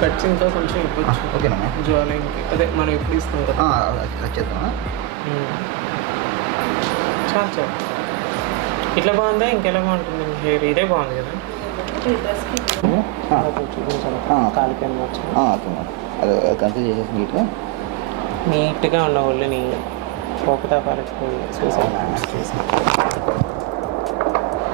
Cuts ఇంకా కొంచెం ఇవ్వచ్చు. ఓకేనమ్మా. జాలింగ్కి అదే మనం ఎప్పుడు ఇస్తాం కదా. కట్ చేద్దామా? చాలు చాలు. ఇట్లా బాగుందా ఇంకెలా బాగుంటుంది హెయిర్? ఇదే బాగుంది కదా. కాలిపోయింది వచ్చి అది కన్సిడర్ చేసేసి నీట్గా ఉండవు. ఒళ్ళని పోక తాపాలకి చూసాను.